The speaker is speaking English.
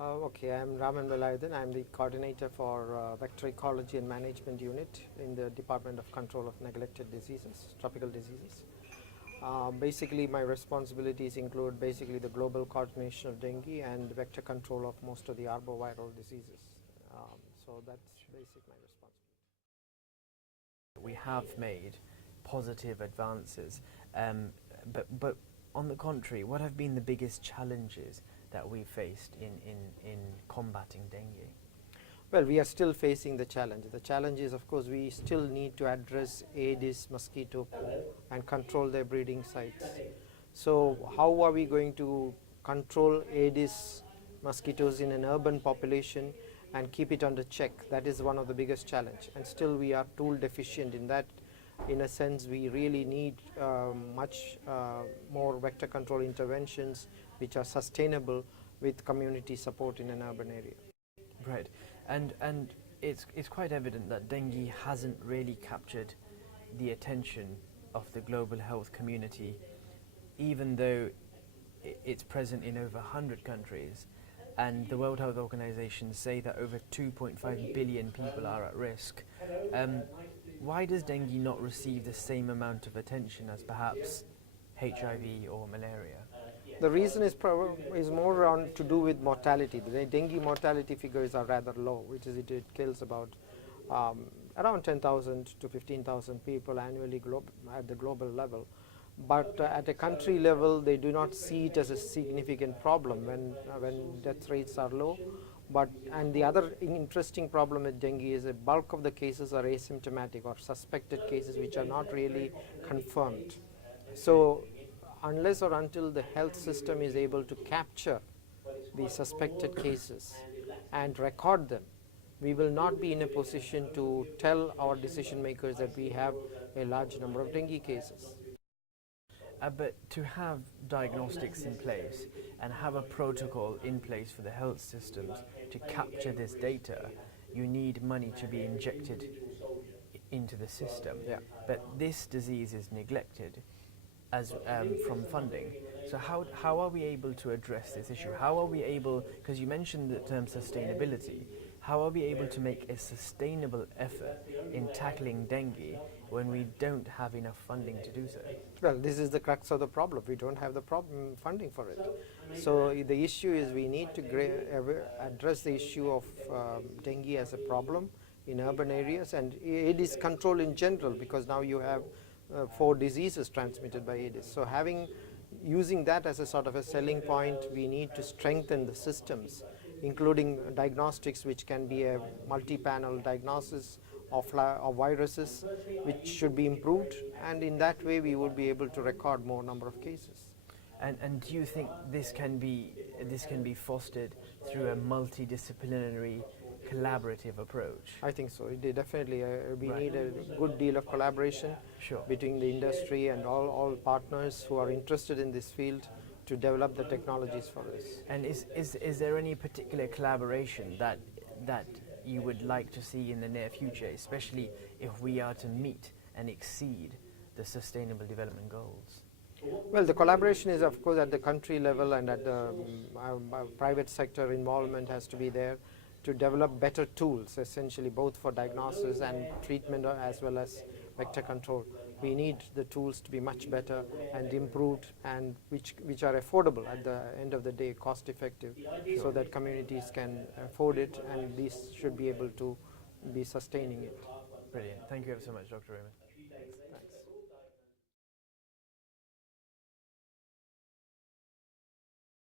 Okay, I'm Raman Velayudhan. I'm the coordinator for Vector Ecology and Management Unit in the Department of Control of Neglected Diseases, Tropical Diseases. Basically, my responsibilities include basically the global coordination of dengue and vector control of most of the arboviral diseases. So that's basic my responsibility. We have made positive advances, but on the contrary, what have been the biggest challenges that we've faced in combating dengue? Well, we are still facing the challenge. The challenge is, of course, we still need to address Aedes mosquito and control their breeding sites. So how are we going to control Aedes mosquitoes in an urban population and keep it under check? That is one of the biggest challenge, and still we are tool deficient in that. In a sense, we really need much more vector control interventions which are sustainable with community support in an urban area. Right, and it's quite evident that dengue hasn't really captured the attention of the global health community, even though it's present in over 100 countries, and the World Health Organization say that over 2.5 billion people are at risk. Why does dengue not receive the same amount of attention as perhaps HIV or malaria? The reason is more to do with mortality. The dengue mortality figures are rather low, which is it kills about around 10,000 to 15,000 people annually at the global level. But at a country level, they do not see it as a significant problem when death rates are low. And the other interesting problem with dengue is a bulk of the cases are asymptomatic or suspected cases which are not really confirmed. So unless or until the health system is able to capture the suspected cases and record them, we will not be in a position to tell our decision makers that we have a large number of dengue cases. But to have diagnostics in place and have a protocol in place for the health systems to capture this data, you need money to be injected into the system. Yeah. But this disease is neglected as from funding. So how are we able to address this issue? How are we able, because you mentioned the term sustainability, how are we able to make a sustainable effort in tackling dengue when we don't have enough funding to do so? Well, this is the crux of the problem. We don't have the funding for it. So the issue is we need to address the issue of dengue as a problem in urban areas, and Aedes control in general, because now you have 4 diseases transmitted by Aedes. So using that as a sort of a selling point, we need to strengthen the systems, including diagnostics, which can be a multi-panel diagnosis of viruses, which should be improved, and in that way we would be able to record more number of cases. And do you think this can be fostered through a multidisciplinary, collaborative approach? I think so. Definitely, we need a good deal of collaboration between the industry and all partners who are interested in this field to develop the technologies for this. And is there any particular collaboration that you would like to see in the near future, especially if we are to meet and exceed the Sustainable Development Goals? Well, the collaboration is, of course, at the country level, and at the private sector involvement has to be there to develop better tools, essentially both for diagnosis and treatment as well as vector control. We need the tools to be much better and improved, and which are affordable at the end of the day, cost effective, so that communities can afford it, and these should be able to be sustaining it. Brilliant. Thank you ever so much, Dr. Raman.